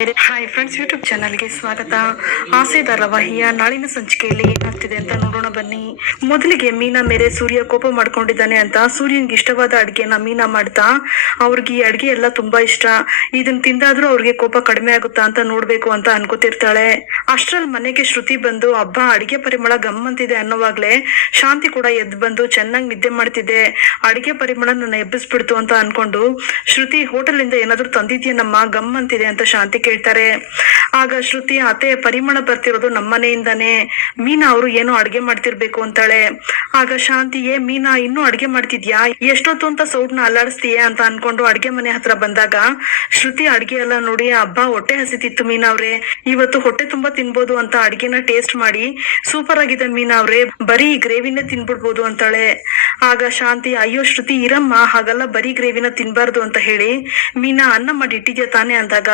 Hi friends YouTube ಚಾನಲ್ಗೆ ಸ್ವಾಗತ. ಆಸೆ ಧಾರಾವಾಹಿಯ ನಾಳಿನ ಸಂಚಿಕೆಯಲ್ಲಿ ಏನಾಗ್ತಿದೆ ಅಂತ ನೋಡೋಣ ಬನ್ನಿ. ಮೊದಲಿಗೆ ಮೀನಾ ಮೇಲೆ ಸೂರ್ಯ ಕೋಪ ಮಾಡ್ಕೊಂಡಿದ್ದಾನೆ ಅಂತ ಸೂರ್ಯನ್ಗೆ ಇಷ್ಟವಾದ ಅಡುಗೆನ ಮೀನಾ ಮಾಡ್ತಾ, ಅವ್ರಿಗೆ ಈ ಅಡುಗೆ ಎಲ್ಲ ತುಂಬಾ ಇಷ್ಟ. ಇದನ್ನ ತಿಂದಾದ್ರೂ ಅವ್ರಿಗೆ ಕೋಪ ಕಡಿಮೆ ಆಗುತ್ತಾ ಅಂತ ನೋಡ್ಬೇಕು ಅಂತ ಅನ್ಕೋತಿರ್ತಾಳೆ. ಅಷ್ಟ್ರಲ್ಲಿ ಮನೆಗೆ ಶ್ರುತಿ ಬಂದು ಹಬ್ಬ ಅಡಿಗೆ ಪರಿಮಳ ಗಮ್ಮಂತಿದೆ ಅನ್ನೋವಾಗ್ಲೇ ಶಾಂತಿ ಕೂಡ ಎದ್ದು ಬಂದು ಚೆನ್ನಾಗಿ ನಿದ್ದೆ ಮಾಡ್ತಿದ್ದೆ. ಅಡಿಗೆ ಪರಿಮಳ ನನ್ನ ಎಬ್ಬಿಸ್ಬಿಡ್ತು ಅಂತ ಅನ್ಕೊಂಡು ಶ್ರುತಿ ಹೋಟೆಲ್ ಇಂದ ಏನಾದ್ರೂ ಗಮ್ ಅಂತಿದೆ ಅಂತ ಶಾಂತಿ ಕೇಳ್ತಾರೆ ಆಗ ಶ್ರುತಿ ಅತೆ ಪರಿಮಳ ಬರ್ತಿರೋದು ನಮ್ಮನೆಯಿಂದಾನೇ ಮೀನಾ ಅವರು ಏನೋ ಅಡ್ಗೆ ಮಾಡ್ತಿರ್ಬೇಕು, ಅಂತಾಳೆ. ಆಗ ಶಾಂತಿಗೆ ಮೀನಾ, ಇನ್ನೂ ಅಡ್ಗೆ ಮಾಡ್ತಿದ್ಯಾ? ಎಷ್ಟೊತ್ತು ಅಂತ ಸೌಟ್ನ ಅಲ್ಲಾಡಿಸ್ತೀಯ? ಅಂತ ಅನ್ಕೊಂಡು ಅಡ್ಗೆ ಮನೆ ಹತ್ರ ಬಂದಾಗ, ಶ್ರುತಿ ಅಡ್ಗೆ ಎಲ್ಲ ನೋಡಿ ಹಬ್ಬ ಹೊಟ್ಟೆ ಹಸಿತಿತ್ತು ಮೀನಾ ಅವ್ರೆ. ಇವತ್ತು ಹೊಟ್ಟೆ ತುಂಬಾ ತಿನ್ಬೋದು ಅಂತ ಅಡ್ಗೆನ ಟೇಸ್ಟ್ ಮಾಡಿ, ಸೂಪರ್ ಆಗಿದೆ ಮೀನಾ ಅವ್ರೆ. ಬರೀ ಗ್ರೇವಿನೇ ತಿನ್ಬಿಡ್ಬೋದು, ಅಂತಾಳೆ. ಆಗ ಶಾಂತಿ, ಅಯ್ಯೋ ಶ್ರುತಿ, ಇರಮ್ಮ. ಹಾಗಲ್ಲ ಬರೀ ಗ್ರೇವಿನ ತಿನ್ಬಾರ್ದು, ಅಂತ ಹೇಳಿ, ಮೀನಾ, ಅನ್ನ ಮಾಡಿ ಇಟ್ಟಿದ್ಯಾ ತಾನೇ? ಅಂದಾಗ,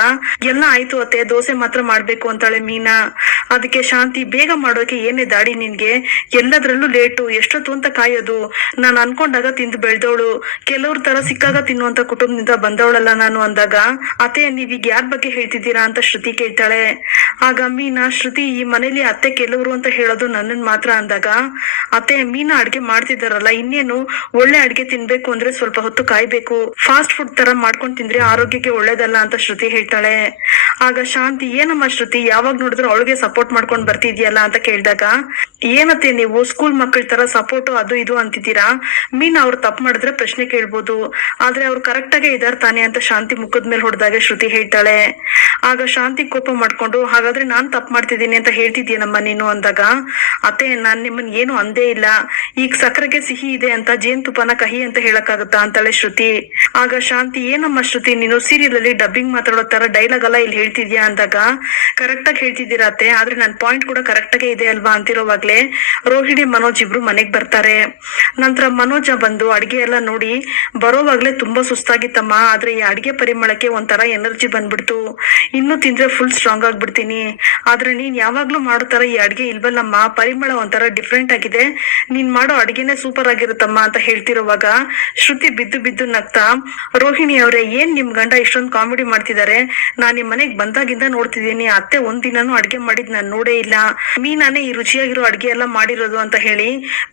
ಎಲ್ಲ ಆಯ್ತು ಅತ್ತೆ, ದೋಸೆ ಮಾತ್ರ ಮಾಡ್ಬೇಕು ಅಂತಾಳೆ ಮೀನಾ. ಅದಕ್ಕೆ ಶಾಂತಿ, ಬೇಗ ಮಾಡೋಕೆ ಏನೇ ದಾಡಿ ನಿನ್ಗೆ? ಎಲ್ಲದ್ರಲ್ಲೂ ಲೇಟು, ಎಷ್ಟೊತ್ತು ಅಂತ ಕಾಯೋದು? ನಾನು ಅನ್ಕೊಂಡಾಗ ತಿಂದು ಬೆಳೆದವಳು. ಕೆಲವ್ರ ತರ ಸಿಕ್ಕಾಗ ತಿನ್ನುವಂತ ಕುಟುಂಬದಿಂದ ಬಂದವಳಲ್ಲ ನಾನು ಅಂದಾಗ. ಅತ್ತೆ, ನೀವೀಗ ಯಾರ ಬಗ್ಗೆ ಹೇಳ್ತಿದ್ದೀರಾ ಅಂತ ಶ್ರುತಿ ಕೇಳ್ತಾಳೆ. ಆಗ ಮೀನಾ, ಶ್ರುತಿ, ಈ ಮನೇಲಿ ಅತ್ತೆ ಕೆಲವರು ಅಂತ ಹೇಳೋದು ನನ್ನನ್ ಮಾತ್ರ ಅಂದಾಗ. ಅತ್ತೆ, ಮೀನಾ ಅಡ್ಗೆ ಮಾಡ್ತಿದಾರಲ್ಲ ಇನ್ನೇನು ಒಳ್ಳೆ ಅಡ್ಗೆ ತಿನ್ಬೇಕು ಅಂದ್ರೆ ಸ್ವಲ್ಪ ಹೊತ್ತು ಕಾಯ್ಬೇಕು. ಫಾಸ್ಟ್ ಫುಡ್ ತರ ಮಾಡ್ಕೊಂಡ್ ತಿಂದ್ರೆ ಆರೋಗ್ಯಕ್ಕೆ ಒಳ್ಳೇದಲ್ಲ ಅಂತ ಶ್ರುತಿ ಹೇಳ್ತಾಳೆ. ಆಗ ಶಾಂತಿ, ಏನಮ್ಮ ಶ್ರುತಿ, ಯಾವಾಗ ನೋಡಿದ್ರು ಅವಳಿಗೆ ಸಪೋರ್ಟ್ ಮಾಡ್ಕೊಂಡ್ ಬರ್ತಿದ್ಯಲ್ಲ ಅಂತ ಕೇಳಿದಾಗ, ಏನತ್ತೆ ನೀವು ಸ್ಕೂಲ್ ಮಕ್ಕಳ ತರ ಸಪೋರ್ಟ್ ಅದು ಇದು ಅಂತಿದ್ದೀರಾ? ಮೀನ್ ಅವ್ರು ತಪ್ಪು ಮಾಡಿದ್ರೆ ಪ್ರಶ್ನೆ ಕೇಳ್ಬೋದು. ಆದ್ರೆ ಅವ್ರು ಕರೆಕ್ಟ್ ಆಗೇ ಇದಾರ್ ತಾನೆ ಅಂತ ಶಾಂತಿ ಮುಖದ ಮೇಲೆ ಹೊಡೆದಾಗ ಶ್ರುತಿ ಹೇಳ್ತಾಳೆ. ಆಗ ಶಾಂತಿ ಕೋಪ ಮಾಡ್ಕೊಂಡು, ಹಾಗಾದ್ರೆ ನಾನ್ ತಪ್ಪು ಮಾಡ್ತಿದ್ದೀನಿ ಅಂತ ಹೇಳ್ತಿದ್ಯಾನಮ್ಮ ನೀನು ಅಂದಾಗ, ಅತ್ತೆ, ನಾನ್ ನಿಮ್ಮನ್ ಏನು ಅಂದೇ ಇಲ್ಲ. ಈಗ ಸಕ್ಕರೆಗೆ ಸಿಹಿ ಇದೆ ಅಂತ ಜೇನ್ತುಪ್ಪನ ಕಹಿ ಅಂತ ಹೇಳಕ್ಕಾಗತ್ತಾ ಅಂತಾಳೆ ಶ್ರುತಿ. ಆಗ ಶಾಂತಿ, ಏನಮ್ಮ ಶ್ರುತಿ, ನೀನು ಸೀರಿಯಲ್ ಅಲ್ಲಿ ಡಬ್ಬಿಂಗ್ ಮಾತಾಡೋ ತರ ಡೈಲಾಗ್ ಎಲ್ಲ ಇಲ್ಲಿ ಹೇಳ್ತಿದ್ಯಾ ಅಂದಾಗ ಕರೆಕ್ಟ್ ಆಗಿ ಹೇಳ್ತಿದ್ದೀರಾ ಅತ್ತೆ ಆದ್ರೆ ನನ್ ಪಾಯಿಂಟ್ ಕೂಡ ಕರೆಕ್ಟ್ ಆಗೇ ಇದೆ ಅಲ್ವಾ ಅಂತಿರೋವಾಗ್ಲೇ, ರೋಹಿಣಿ, ಮನೋಜ್ ಇಬ್ರು ಮನೆಗ್ ಬರ್ತಾರೆ. ನಂತರ ಮನೋಜ ಬಂದು ಅಡಿಗೆ ಎಲ್ಲ ನೋಡಿ, ಬರೋವಾಗ್ಲೇ ತುಂಬಾ ಸುಸ್ತಾಗಿತ್ತಮ್ಮ, ಆದ್ರೆ ಈ ಅಡಿಗೆ ಪರಿಮಳಕ್ಕೆ ಒಂಥರ ಎನರ್ಜಿ ಬಂದ್ಬಿಡ್ತು. ಇನ್ನು ತಿಂದ್ರೆ ಫುಲ್ ಸ್ಟ್ರಾಂಗ್ ಆಗ್ಬಿಡ್ತೀನಿ. ಆದ್ರೆ ನೀನ್ ಯಾವಾಗ್ಲೂ ಮಾಡೋ ತರ ಈ ಅಡಿಗೆ ಇಲ್ವಲ್ಲಮ್ಮ, ಪರಿಮಳ ಒಂಥರ ಡಿಫ್ರೆಂಟ್ ಆಗಿದೆ. ನೀನ್ ಮಾಡೋ ಅಡಿಗೆನೇ ಸೂಪರ್ ಆಗಿರುತ್ತಮ್ಮ ಅಂತ ಹೇಳ್ತಿರುವಾಗ, ಶ್ರುತಿ ಬಿದ್ದು ಬಿದ್ದು ನಗ್ತಾ, ರೋಹಿಣಿ ಅವರೇ, ಏನ್ ನಿಮ್ ಗಂಡ ಇಷ್ಟೊಂದು ಕಾಮಿಡಿ ಮಾಡ್ತಿದ್ದಾರೆ? ನಾನ್ ನಿಮ್ ಮನೆಗ್ ಬಂದಾಗಿಂದ ನೋಡ್ತಿದ್ದೀನಿ, ಅತ್ತೆ ಒಂದಿನಾನು ಅಡ್ಗೆ ಮಾಡಿದ್ ನಾನ್ ನೋಡೇ ಇಲ್ಲ. ಮೀನಾನೇ ಈ ರುಚಿಯಾಗಿರೋ ಅಡ್ಗೆ ಎಲ್ಲ ಮಾಡಿರೋದು ಅಂತ ಹೇಳಿ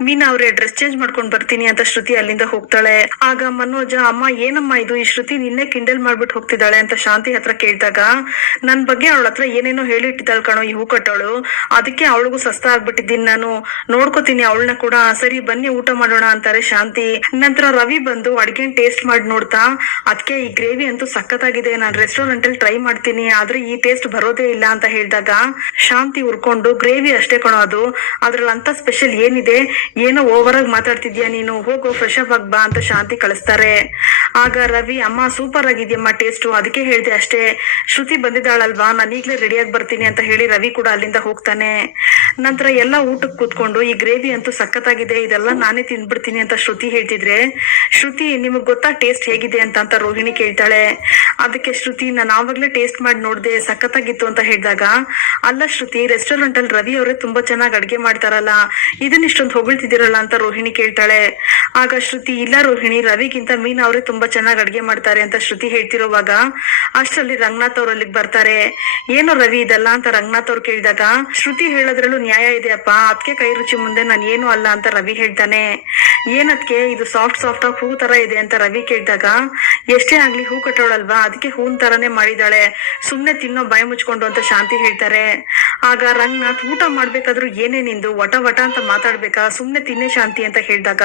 ಮೀನಾ ಅವ್ರೆ ಡ್ರೆಸ್ ಚೇಂಜ್ ಮಾಡ್ಕೊಂಡ್ ಬರ್ತೀನಿ ಅಂತ ಶ್ರುತಿ ಅಲ್ಲಿಂದ ಹೋಗ್ತಾಳೆ. ಆಗ ಮನೋಜ, ಅಮ್ಮ, ಏನಮ್ಮ ಇದು? ಈ ಶ್ರುತಿ ನಿನ್ನೆ ಕಿಂಡಲ್ ಮಾಡ್ಬಿಟ್ಟು ಹೋಗ್ತಿದ್ದಾಳೆ ಅಂತ ಶಾಂತಿ ಹತ್ರ ಕೇಳಿದಾಗ, ನನ್ ಬಗ್ಗೆ ಅವಳ ಹತ್ರ ಏನೇನೋ ಹೇಳಿಟ್ಟಿದ್ದಾಳ ಕಣೋ ಈ ಹೂ ಕಟ್ಟೋಳು ಅದಕ್ಕೆ ಅವಳಿಗೂ ಸಸ್ತ ಆಗ್ಬಿಟ್ಟಿದ್ದೀನಿ ನಾನು. ನೋಡ್ಕೋತೀನಿ ಅವಳನ್ನ ಕೂಡ. ಸರಿ, ಬನ್ನಿ ಊಟ ಮಾಡೋಣ ಅಂತಾರೆ ಶಾಂತಿ. ನಂತರ ರವಿ ಬಂದು ಅಡ್ಗೆ ಟೇಸ್ಟ್ ಮಾಡಿ ನೋಡ್ತಾ ಅದಕ್ಕೆ ಈ ಗ್ರೇವಿ ಅಂತೂ ಸಖತ್ತಾಗಿದೆ. ನಾನು ರೆಸ್ಟೋರೆಂಟ್ ಅಲ್ಲಿ ಟ್ರೈ ಮಾಡ್ತೀನಿ. ಆದ್ರೆ ಈ ಟೇಸ್ಟ್ ಬರೋದೇ ಇಲ್ಲ ಅಂತ ಹೇಳಿದಾಗ ಶಾಂತಿ ಉರ್ಕೊಂಡು ಗ್ರೇವಿ ಅಷ್ಟೇ ಕಣೋ ಅದು. ಅದ್ರಲ್ಲಿ ಅಂತ ಸ್ಪೆಷಲ್ ಏನಿದೆ? ಏನೋ ಓವರ್ ಆಗಿ ಮಾತಾಡ್ತಿದ್ಯಾ ನೀನು? ಹೋಗೋ ಫ್ರೆಶ್ ಅಪ್ ಆಗ್ಬಾ ಅಂತ ಶಾಂತಿ ಕಳಿಸ್ತಾರೆ. ಆಗ ರವಿ, ಅಮ್ಮ ಸೂಪರ್ ಆಗಿದ್ಯಮ್ಮ ಟೇಸ್ಟು ಅದಕ್ಕೆ ಹೇಳಿದೆ ಅಷ್ಟೇ, ಶ್ರುತಿ ಬಂದಿದ್ದಾಳಲ್ವಾ? ನಾನು ಈಗಲೇ ರೆಡಿಯಾಗಿ ಬರ್ತೀನಿ ಅಂತ ಹೇಳಿ ರವಿ ಕೂಡ ಅಲ್ಲಿಂದ ಹೋಗ್ತಾನೆ. ನಂತರ ಎಲ್ಲ ಊಟಕ್ಕೆ ಕೂತ್ಕೊಂಡು, ಈ ಗ್ರೇವಿ ಅಂತೂ ಸಖತ್ತಾಗಿದೆ, ಇದೆಲ್ಲ ನಾನೇ ತಿಂದ್ಬಿಡ್ತೀನಿ ಅಂತ ಶ್ರುತಿ ಹೇಳ್ತಿದ್ರೆ, ಶ್ರುತಿ, ನಿಮಗೆ ಗೊತ್ತಾ ಟೇಸ್ಟ್ ಹೇಗಿದೆ ಅಂತ ಅಂತ ರೋಹಿಣಿ ಕೇಳ್ತಾಳೆ. ಅದಕ್ಕೆ ಶ್ರುತಿ, ನಾನು ಆವಾಗಲೇ ಟೇಸ್ಟ್ ಮಾಡಿ ನೋಡ್ದೆ, ಸಖತ್ತಾಗಿತ್ತು ಅಂತ ಹೇಳಿದಾಗ, ಅಲ್ಲ ಶ್ರುತಿ ರೆಸ್ಟೋರೆಂಟ್ ಅಲ್ಲಿ ರವಿ ಅವರೇ ತುಂಬಾ ಚೆನ್ನಾಗಿ ಅಡ್ಗೆ ಮಾಡ್ತಾರಲ್ಲ ಇದನ್ನ ಇಷ್ಟೊಂದು ಹೊಗಳ್ತಿದ್ದೀರಲ್ಲ ಅಂತ ರೋಹಿಣಿ ಕೇಳ್ತಾಳೆ. ಆಗ ಶ್ರುತಿ, ಇಲ್ಲ ರೋಹಿಣಿ, ರವಿಗಿಂತ ಮೀನ್ ಅವರೇ ತುಂಬಾ ಚೆನ್ನಾಗಿ ಅಡ್ಗೆ ಮಾಡ್ತಾರೆ ಅಂತ ಶ್ರುತಿ ಹೇಳ್ತಿರೋವಾಗ, ಅಷ್ಟರಲ್ಲಿ ರಂಗನಾಥ್ ಅವ್ರು ಅಲ್ಲಿಗೆ ಬರ್ತಾರೆ. ಏನು ರವಿ ಇದೆಲ್ಲ ಅಂತ ರಂಗನಾಥ್ ಅವ್ರು ಕೇಳಿದಾಗ, ಶ್ರುತಿ ಹೇಳೋದ್ರಲ್ಲೂ ನ್ಯಾಯ ಇದೆ ಅಪ್ಪ ಅದಕ್ಕೆ ಕೈ ರುಚಿ ಮುಂದೆ ನಾನು ಏನು ಅಲ್ಲ ಅಂತ ರವಿ ಹೇಳ್ತಾನೆ. ಏನದ್ಕೆ, ಇದು ಸಾಫ್ಟ್ ಸಾಫ್ಟ್ ಆಗಿ ಹೂ ತರ ಇದೆ ಅಂತ ರವಿ ಕೇಳಿದಾಗ, ಎಷ್ಟೇ ಆಗ್ಲಿ ಹೂ ಕಟ್ಟೋಳಲ್ವಾ ಅದಕ್ಕೆ ಹೂನ್ ತರಾನೇ ಮಾಡಿದಾಳೆ. ಸುಮ್ನೆ ತಿನ್ನೋ ಭಯ ಮುಚ್ಕೊಂಡು ಅಂತ ಶಾಂತಿ ಹೇಳ್ತಾರೆ. ಆಗ ರಂಗನಾಥ್, ಊಟ ಮಾಡ್ಬೇಕಾದ್ರೂ ಏನೇ ನಿಂದು, ವಟ ವಟ ಅಂತ ಮಾತಾಡ್ಬೇಕಾ? ಸುಮ್ನೆ ತಿನ್ನೇ ಶಾಂತಿ ಅಂತ ಹೇಳಿದಾಗ,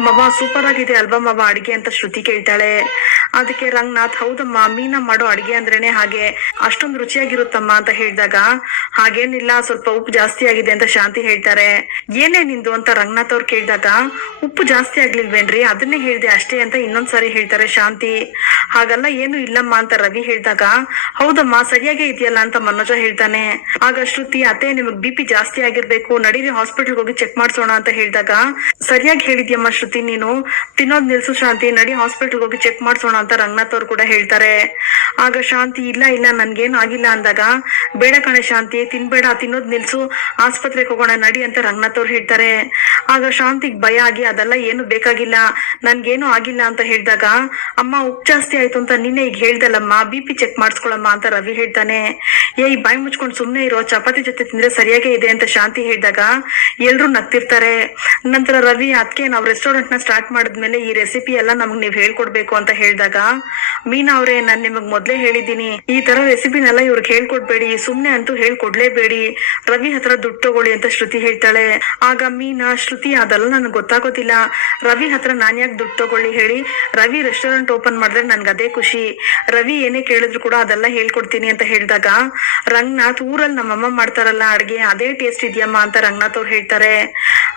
ಮವ ಸೂಪರ್ ಆಗಿದೆ ಅಲ್ವಾ ಮವ ಅಡಿಗೆ ಅಂತ ಶ್ರುತಿ ಕೇಳ್ತಾಳೆ ಅದಕ್ಕೆ ರಂಗನಾಥ್, ಹೌದಮ್ಮ, ಮೀನಾ ಮಾಡೋ ಅಡ್ಗೆ ಅಂದ್ರೇನೆ ಹಾಗೆ. ಅಷ್ಟೊಂದು ರುಚಿಯಾಗಿರುತ್ತಮ್ಮ, ಅಂತ ಹೇಳಿದಾಗ. ಹಾಗೇನಿಲ್ಲ, ಸ್ವಲ್ಪ ಉಪ್ಪು ಜಾಸ್ತಿ ಆಗಿದೆ ಅಂತ ಶಾಂತಿ ಹೇಳ್ತಾರೆ. ಏನೇ ನಿಂದು, ಅಂತ ರಂಗನಾಥ್ ಅವ್ರು ಕೇಳಿದಾಗ. ಉಪ್ಪು ಜಾಸ್ತಿ ಆಗ್ಲಿಲ್ವೇನ್ರಿ? ಅದನ್ನೇ ಹೇಳ್ದೆ ಅಷ್ಟೇ, ಅಂತ ಇನ್ನೊಂದ್ಸರಿ ಹೇಳ್ತಾರೆ ಶಾಂತಿ. ಹಾಗಲ್ಲ, ಏನು ಇಲ್ಲಮ್ಮ, ಅಂತ ರವಿ ಹೇಳಿದಾಗ. ಹೌದಮ್ಮ, ಸರಿಯಾಗೇ ಇದೆಯಲ್ಲ, ಅಂತ ಮನೋಜ ಹೇಳ್ತಾನೆ. ಆಗ ಶ್ರುತಿ, ಅತ್ತೆ, ನಿಮಗ್ ಬಿ ಪಿ ಜಾಸ್ತಿ ಆಗಿರ್ಬೇಕು. ನಡೀರಿ ಹಾಸ್ಪಿಟಲ್ ಹೋಗಿ ಚೆಕ್ ಮಾಡ್ಸೋಣ, ಅಂತ ಹೇಳಿದಾಗ. ಸರಿಯಾಗಿ ಹೇಳಿದ್ಯಮ್ಮ ಶ್ರುತಿ, ನೀನು. ತಿನ್ನೋದ್ ನಿಲ್ಸು ಶಾಂತಿ. ನಡಿ ಹಾಸ್ಪಿಟಲ್ ಹೋಗಿ ಚೆಕ್ ಮಾಡಿಸೋಣ ಅಂತ ರಂಗನಾಥ್ ಅವ್ರು ಕೂಡ ಹೇಳ್ತಾರೆ. ಆಗ ಶಾಂತಿ ಇಲ್ಲ ಇಲ್ಲ, ನನ್ಗೇನು ಆಗಿಲ್ಲ ಅಂದಾಗ, ಬೇಡ ಕಣೆ ಶಾಂತಿ, ತಿನ್ಬೇಡ, ತಿನ್ನೋದ್ ನಿಲ್ಸು, ಆಸ್ಪತ್ರೆಗೆ ಹೋಗೋಣ, ನಡಿ ಅಂತ ರಂಗನಾಥ್ ಅವ್ರು ಹೇಳ್ತಾರೆ. ಆಗ ಶಾಂತಿಗೆ ಭಯ ಆಗಿ ಅದೆಲ್ಲ ಏನು ಬೇಕಾಗಿಲ್ಲ, ನನ್ಗೇನು ಆಗಿಲ್ಲ ಅಂತ ಹೇಳಿದಾಗ, ಅಮ್ಮ ಉಪ್ ಜಾಸ್ತಿ ಆಯ್ತು ಅಂತ ನಿನ್ನೆ ಈಗ ಹೇಳ್ದಲ್ಲಮ್ಮ, ಬಿ ಪಿ ಚೆಕ್ ಮಾಡಿಸ್ಕೊಳಮ್ಮ ಅಂತ ರವಿ ಹೇಳ್ತಾನೆ. ಏ ಈ ಬಾಯಿ ಮುಚ್ಕೊಂಡು ಸುಮ್ನೆ ಇರೋ, ಚಪಾತಿ ಜೊತೆ ತಿಂದ್ರೆ ಸರಿಯಾಗೇ ಇದೆ ಅಂತ ಶಾಂತಿ ಹೇಳಿದಾಗ, ಎಲ್ರು ನಗ್ತಿರ್ತಾರೆ. ನಂತರ ರವಿ ಅದಕ್ಕೆ ನಾವು ರೆಸ್ಟೋರೆಂಟ್ನ ಸ್ಟಾರ್ಟ್ ಮಾಡಿದ್ಮೇಲೆ ಈ ರೆಸಿಪಿ ಎಲ್ಲ ನಮ್ಗೆ ನೀವು ಹೇಳ್ಕೊಡ್ಬೇಕು ಅಂತ ಹೇಳಿದಾಗ, ಮೀನಾ ಅವ್ರೆ, ನಾನ್ ನಿಮಗ್ ಮೊದ್ಲೇ ಹೇಳಿದ್ದೀನಿ, ಈ ತರ ರೆಸಿಪಿನೆಲ್ಲ ಇವ್ರಿಗೆ ಹೇಳ್ಕೊಡ್ಬೇಡಿ, ಸುಮ್ನೆ ಅಂತೂ ಹೇಳ್ಕೊಡ್ಲೇಬೇಡಿ, ರವಿ ಹತ್ರ ದುಡ್ಡು ತಗೊಳ್ಳಿ ಅಂತ ಶ್ರುತಿ ಹೇಳ್ತಾಳೆ. ಆಗ ಮೀನಾ, ಶ್ರುತಿ, ಅದೆಲ್ಲ ನನಗೆ ಗೊತ್ತಾಗೋದಿಲ್ಲ. ರವಿ ಹತ್ರ ನಾನು ಯಾಕೆ ದುಡ್ಡು ತಗೊಳ್ಳಿ ಹೇಳಿ, ರವಿ ರೆಸ್ಟೋರೆಂಟ್ ಓಪನ್ ಮಾಡಿದ್ರೆ ನನ್ಗೆ ಅದೇ ಖುಷಿ. ರವಿ ಏನೇ ಕೇಳಿದ್ರು ಕೂಡ ಅದೆಲ್ಲ ಹೇಳ್ಕೊಡ್ತೀನಿ ಅಂತ ಹೇಳಿದಾಗ, ರಂಗನಾಥ್ ಊರಲ್ಲಿ ನಮ್ಮಮ್ಮ ಮಾಡ್ತಾರಲ್ಲ ಅಡ್ಗೆ, ಅದೇ ಟೇಸ್ಟ್ ಇದೆಯಮ್ಮ ಅಂತ ರಂಗನಾಥ್ ಅವ್ರು ಹೇಳ್ತಾರೆ.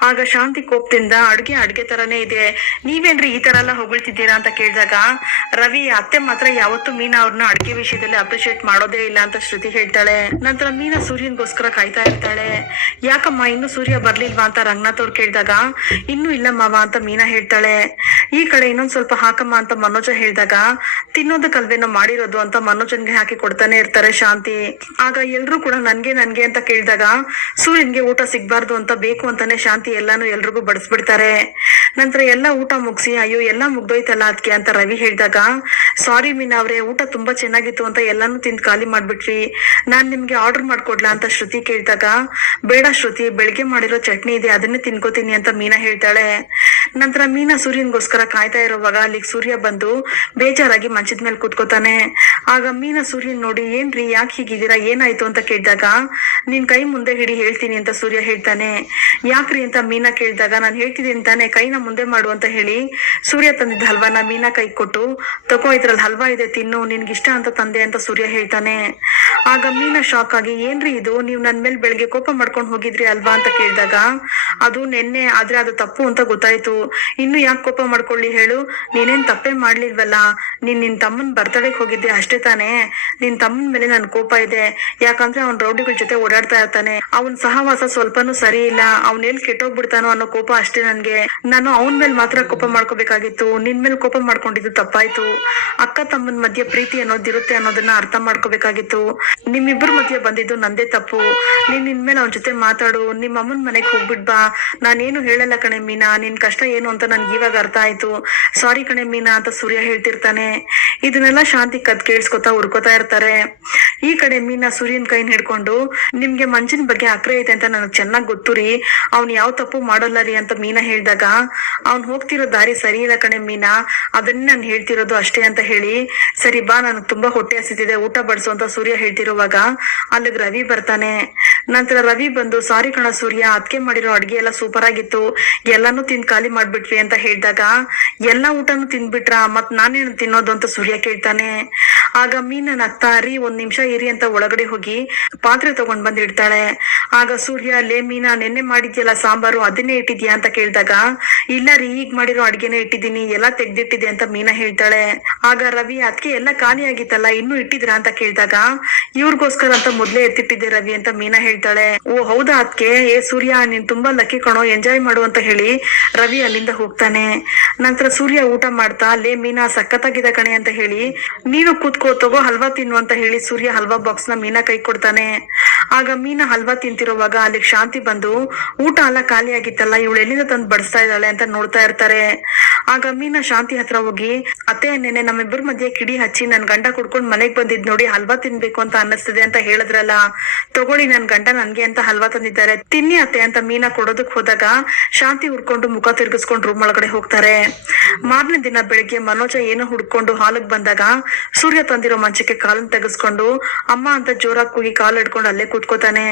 ಆಗ ಶಾಂತಿ ಕೋಪದಿಂದ ಅಡ್ಗೆ ಅಡ್ಗೆ ತರನೇ ಇದೆ. ನೀವೇನ್ರಿ ಈ ತರ ಎಲ್ಲ ಹೊಗಳ್ತಿದ್ದೀರಾ ಅಂತ ಕೇಳಿದಾಗ, ರವಿ, ಅತ್ತೆ ಮಾತ್ರ ಯಾವತ್ತೂ ಮೀನಾ ಅವ್ರನ್ನ ಅಡುಗೆ ವಿಷಯದಲ್ಲಿ ಅಪ್ರಿಶಿಯೇಟ್ ಮಾಡೋದೇ ಇಲ್ಲ ಅಂತ ಶ್ರುತಿ ಹೇಳ್ತಾಳೆ. ನಂತರ ಮೀನಾ ಸೂರ್ಯನ್ಗೋಸ್ಕರ ಕಾಯ್ತಾ ಇರ್ತಾಳೆ. ಯಾಕಮ್ಮ, ಇನ್ನು ಸೂರ್ಯ ಬರ್ಲಿಲ್ವಾ ಅಂತ ರಂಗನಾಥ್ ಅವ್ರು ಕೇಳಿದಾಗ, ಇನ್ನು ಇಲ್ಲ ಮಾವ ಅಂತ ಮೀನಾ ಹೇಳ್ತಾಳೆ. ಈ ಕಡೆ ಇನ್ನೊಂದ್ ಸ್ವಲ್ಪ ಹಾಕಮ್ಮ ಅಂತ ಮನೋಜ ಹೇಳಿದಾಗ, ತಿನ್ನೋದಕ್ಕಲ್ವೇನೋ ಮಾಡಿರೋದು ಅಂತ ಮನೋಜನ್ಗೆ ಹಾಕಿ ಕೊಡ್ತಾನೆ ಇರ್ತಾರೆ ಶಾಂತಿ. ಆಗ ಎಲ್ರು ಕೂಡ ನನ್ಗೆ ನನ್ಗೆ ಅಂತ ಕೇಳಿದಾಗ, ಸೂರ್ಯನ್ಗೆ ಊಟ ಸಿಗ್ಬಾರ್ದು ಅಂತ ಬೇಕು ಅಂತಾನೆ ಶಾಂತಿ ಎಲ್ಲಾನು ಎಲ್ರಿಗೂ ಬಡಿಸ್ಬಿಡ್ತಾರೆ. ನಂತರ ಎಲ್ಲ ಊಟ ಮುಗಿಸಿ, ಅಯ್ಯೋ, ಎಲ್ಲ ಮುಗ್ದೋಯ್ತಲ್ಲ ಅದಕ್ಕೆ ಅಂತ ರವಿ ಹೇಳಿದಾಗ, ಸಾರಿ ಮೀನಾ ಅವ್ರೆ, ಊಟ ತುಂಬಾ ಚೆನ್ನಾಗಿತ್ತು ಅಂತ ಎಲ್ಲಾನು ತಿಂದು ಖಾಲಿ ಮಾಡ್ಬಿಟ್ರಿ. ನಾನ್ ನಿಮ್ಗೆ ಆರ್ಡರ್ ಮಾಡ್ಕೊಡ್ಲಾ ಅಂತ ಶ್ರುತಿ ಕೇಳಿದಾಗ, ಬೇಡ ಶ್ರುತಿ ಬೆಳಿಗ್ಗೆ ಮಾಡಿರೋ ಚಟ್ನಿ ಇದೆ, ಅದನ್ನೇ ತಿನ್ಕೋತೀನಿ ಅಂತ ಮೀನಾ ಹೇಳ್ತಾಳೆ. ನಂತರ ಮೀನಾ ಸೂರ್ಯನ್ಗೋಸ್ಕರ ಕಾಯ್ತಾ ಇರೋವಾಗ ಅಲ್ಲಿಗೆ ಸೂರ್ಯ ಬಂದು ಬೇಜಾರಾಗಿ ಮಂಚದ ಮೇಲೆ ಕೂತ್ಕೋತಾನೆ. ಆಗ ಮೀನ ಸೂರ್ಯನ್ ನೋಡಿ, ಏನ್ರಿ, ಯಾಕೆ ಹೀಗಿದ್ದೀರಾ? ಏನಾಯ್ತು ಅಂತ ಕೇಳಿದಾಗ, ನಿನ್ ಕೈ ಮುಂದೆ ಹಿಡಿ ಹೇಳ್ತೀನಿ ಅಂತ ಸೂರ್ಯ ಹೇಳ್ತಾನೆ. ಯಾಕ್ರಿ ಅಂತ ಮೀನಾ ಕೇಳಿದಾಗ, ನಾನು ಹೇಳ್ತಿದ್ದೀನಿ ತಾನೆ, ಕೈನ ಮುಂದೆ ಮಾಡು ಅಂತ ಹೇಳಿ ಸೂರ್ಯ ತಂದಿದ್ದ ಹಲ್ವಾನ ಮೀನಾ ಕೈ ಕೊಟ್ಟು ತಗೋ ಇದ್ರಲ್ಲಿ ಹಲ್ವಾ ಇದೆ, ತಿನ್ನು, ನಿನ್ಗೆ ಇಷ್ಟ ಅಂತ ತಂದೆ ಅಂತ ಸೂರ್ಯ ಹೇಳ್ತಾನೆ. ಆಗ ಮೀನಾ ಶಾಕ್ ಆಗಿ, ಏನ್ರಿ ಇದು? ನೀವು ನನ್ ಮೇಲೆ ಬೆಳಗ್ಗೆ ಕೋಪ ಮಾಡ್ಕೊಂಡು ಹೋಗಿದ್ರಿ ಅಲ್ವಾ? ಅಂತ ಕೇಳಿದಾಗ, ಅದು ನೆನ್ನೆ, ಆದ್ರೆ ಅದು ತಪ್ಪು ಅಂತ ಗೊತ್ತಾಯ್ತು. ಇನ್ನು ಯಾಕೆ ಕೋಪ ಮಾಡ್ಕೊಳ್ಳಿ ಹೇಳು? ನೀನೇನ್ ತಪ್ಪೇ ಮಾಡ್ಲಿಲ್ವಲ್ಲ? ನೀನ್ ನಿನ್ ತಮ್ಮನ್ ಬರ್ತಡೆಗೆ ಹೋಗಿದ್ದೆ ಅಷ್ಟೇ ತಾನೇ. ನಿನ್ ತಮ್ಮನ ಮೇಲೆ ನನ್ ಕೋಪ ಇದೆ. ಯಾಕಂದ್ರೆ ಅವ್ನ್ ರೌಡಿಗಳ ಜೊತೆ ಓಡಾಡ್ತಾ ಇರ್ತಾನೆ. ಅವನ್ ಸಹವಾಸ ಸ್ವಲ್ಪನೂ ಸರಿ ಇಲ್ಲ. ಅವ್ನ್ ಎಲ್ ಕೆಟ್ಟೋಗ್ಬಿಡ್ತಾನೋ ಅನ್ನೋ ಕೋಪ ಅಷ್ಟೇ ನನ್ಗೆ. ನಾನು ಅವನ್ ಮೇಲೆ ಮಾತ್ರ ಕೋಪ ಮಾಡ್ಕೋಬೇಕಾಗಿತ್ತು. ನಿನ್ ಮೇಲೆ ಕೋಪ ಮಾಡ್ಕೊಂಡಿದ್ದು ತಪ್ಪಾಯ್ತು. ಅಕ್ಕ ತಮ್ಮನ್ ಮಧ್ಯೆ ಪ್ರೀತಿ ಅನ್ನೋದಿರುತ್ತೆ ಅನ್ನೋದನ್ನ ಅರ್ಥ ಮಾಡ್ಕೋಬೇಕಾಗಿತ್ತು. ನಿಮ್ಮಿಬ್ಬರ ಮಧ್ಯೆ ಬಂದಿದ್ದು ನಂದೇ ತಪ್ಪು. ನೀನ್ ಮೇಲೆ ಅವನ ಜೊತೆ ಮಾತಾಡು. ನಿಮ್ಮ ಅಮ್ಮನ್ ಮನೆಗ್ ಹೋಗ್ಬಿಟ್ ಬಾ. ನಾನೇನು ಹೇಳಲ್ಲ ಕಣೆ ಮೀನಾ. ನಿನ್ ಕಷ್ಟ ಏನು ಅಂತ ನನ್ಗೆ ಇವಾಗ ಅರ್ಥ ಆಯ್ತು. ಸಾರಿ ಕಣೆ ಮೀನಾ ಅಂತ ಸೂರ್ಯ ಹೇಳ್ತಿರ್ತಾನೆ. ಇದನ್ನೆಲ್ಲ ಶಾಂತಿ ಕದ್ ಕೇಳಿಸ್ಕೊತಾ ಹುರ್ಕೋತಾ ಇರ್ತಾರೆ. ಈ ಕಡೆ ಮೀನಾ ಸೂರ್ಯನ ಕೈನ ಹಿಡ್ಕೊಂಡು, ನಿಮ್ಗೆ ಮಂಜಿನ ಬಗ್ಗೆ ಅಕ್ರೆ ಐತೆ ಅಂತ ನನಗ್ ಚೆನ್ನಾಗ್ ಗೊತ್ತು ರೀ. ಅವ್ನ್ ಯಾವ ತಪ್ಪು ಮಾಡಲ್ಲ ರೀ ಅಂತ ಮೀನಾ ಹೇಳಿದಾಗ, ಅವ್ನ್ ಹೋಗ್ತಿರೋ ದಾರಿ ಸರಿ ಇಲ್ಲ ಕಣೆ ಮೀನಾ. ಅದನ್ನ ನಾನು ಹೇಳ್ತಿರೋದು ಅಷ್ಟೇ ಅಂತ ಹೇಳಿ, ಸರಿ ಬಾ, ನನಗ್ ತುಂಬಾ ಹೊಟ್ಟೆ ಹಸಿತಿದೆ, ಊಟ ಬಡಿಸು ಅಂತ ಸೂರ್ಯ ಹೇಳ್ತಿರುವಾಗ, ಅಲ್ಲಿಗ್ ರವಿ ಬರ್ತಾನೆ. ನಂತರ ರವಿ ಬಂದು, ಸಾರಿ ಕಣ ಸೂರ್ಯ, ಅದ್ಕೆ ಮಾಡಿರೋ ಅಡ್ಗೆ ಎಲ್ಲ ಸೂಪರ್ ಆಗಿತ್ತು. ಎಲ್ಲಾನು ತಿಂದ್ ಖಾಲಿ ಮಾಡ್ಬಿಟ್ವಿ ಅಂತ ಹೇಳಿದಾಗ, ಎಲ್ಲಾ ಊಟನು ತಿಂದ್ಬಿಟ್ರ, ಮತ್ ನಾನೇನು ತಿನ್ನೋದು? ಅಂತ ಸೂರ್ಯ ಕೇಳ್ತಾನೆ. ಆಗ ಮೀನ ನಗ್ತಾ ರೀ ಒಂದ್ ನಿಮಿಷ ಇರಿ ಅಂತ ಒಳಗಡೆ ಹೋಗಿ ಪಾತ್ರೆ ತಗೊಂಡ್ ಬಂದ್ ಇಡ್ತಾಳೆ ಆಗ ಸೂರ್ಯ, ಲೇ ಮೀನಾ, ನೆನ್ನೆ ಮಾಡಿದ್ಯಲ್ಲ ಸಾಂಬಾರು, ಅದನ್ನೇ ಇಟ್ಟಿದ್ಯಾ ಅಂತ ಕೇಳಿದಾಗ, ಇಲ್ಲ ರೀ, ಈಗ ಮಾಡಿರೋ ಅಡ್ಗೆನೆ ಇಟ್ಟಿದ್ದೀನಿ, ಎಲ್ಲಾ ತೆಗ್ದಿಟ್ಟಿದೆ ಅಂತ ಮೀನಾ ಹೇಳ್ತಾಳೆ. ಆಗ ರವಿ ಅದಕ್ಕೆ ಎಲ್ಲ ಖಾಲಿ ಆಗಿತ್ತಲ್ಲ ಇನ್ನು ಇಟ್ಟಿದ್ರಾ? ಅಂತ ಕೇಳಿದಾಗ, ಇವ್ರಿಗೋಸ್ಕರ ಅಂತ ಮೊದ್ಲೇ ಎತ್ತಿಟ್ಟಿದ್ದೆ ರವಿ, ಅಂತ ಮೀನಾ ಹೇಳ್ತಾಳೆ. ಓ, ಹೌದಾ ಅದಕ್ಕೆ ಏ, ಸೂರ್ಯ, ನೀನ್ ತುಂಬಾ ಲಕ್ಕಿ ಕಣೋ, ಎಂಜಾಯ್ ಮಾಡು ಅಂತ ಹೇಳಿ ರವಿ ಅಲ್ಲಿಂದ ಹೋಗ್ತಾನೆ. ನಂತರ ಸೂರ್ಯ ಊಟ ಮಾಡ್ತಾ, ಲೇ ಮೀನಾ, ಸಖತ್ತಾಗಿದೆ ಕಣೆ, ಅಂತ ಹೇಳಿ, ನೀನು ಕೂತ್ಕೋ, ತಗೋ ಹಲ್ವಾ ತಿನ್ನು ಅಂತ ಹೇಳಿ ಸೂರ್ಯ ಹಲ್ವಾ ಬಾಕ್ಸ್ನ ಮೀನಾ ಕೈ ಕೊಡ್ತಾನೆ. ಆಗ ಮೀನಾ ಹಲ್ವಾ ತಿಂತಿರುವಾಗ ಅಲ್ಲಿಗೆ ಶಾಂತಿ ಬಂದು ಊಟ ಎಲ್ಲ ಖಾಲಿ ಆಗಿತ್ತಲ್ಲ ಇವಳು ಎಲ್ಲಿಂದ ತಂದು ಬಡಿಸ್ತಾ ಇದ್ದಾಳೆ ಅಂತ ನೋಡ್ತಾ ಇರ್ತಾರೆ. ಆಗ ಮೀನಾ ಶಾಂತಿ ಹತ್ರ ಹೋಗಿ, ಅತ್ತೆ ನೆನೆ ನಮ್ಮಿಬ್ಬರ ಮಧ್ಯೆ ಕಿಡಿ ಹಚ್ಚಿ ನನ್ ಗಂಡ ಕುಡ್ಕೊಂಡ್ ಮನೆಗ್ ಬಂದಿದ್ ನೋಡಿ ಹಲ್ವಾ ತಿನ್ಬೇಕು ಅಂತ ಅನ್ನಿಸ್ತದೆ ಅಂತ ಹೇಳಿದ್ರಲ್ಲ, ತಗೊಳ್ಳಿ ನನ್ ಗಂಡ ನನ್ಗೆ ಅಂತ ಹಲ್ವಾ ತಂದಿದ್ದಾರೆ, ತಿನ್ನಿ ಅತ್ತೆ ಅಂತ ಮೀನಾ ಕೊಡೋದಕ್ ಹೋದಾಗ ಶಾಂತಿ ಹುಡ್ಕೊಂಡು ಮುಖ ತಿರ್ಗಿಸ್ಕೊಂಡು ರೂಮ್ ಒಳಗಡೆ ಹೋಗ್ತಾರೆ. ಮಾರನೇ ದಿನ ಬೆಳಿಗ್ಗೆ ಮನೋಜ ಏನೋ ಹುಡ್ಕೊಂಡು ಹಾಲಕ್ ಬಂದಾಗ ಸೂರ್ಯ ತಂದಿರೋ ಮಂಚಕ್ಕೆ ಕಾಲನ್ ತೆಗೆಸ್ಕೊಂಡು ಅಮ್ಮ ಅಂತ ಜೋರಾಗಿ ಕೂಗಿ ಕಾಲು ಹಿಡ್ಕೊಂಡು ಅಲ್ಲೇ ಕೂತ್ಕೋತಾನೆ.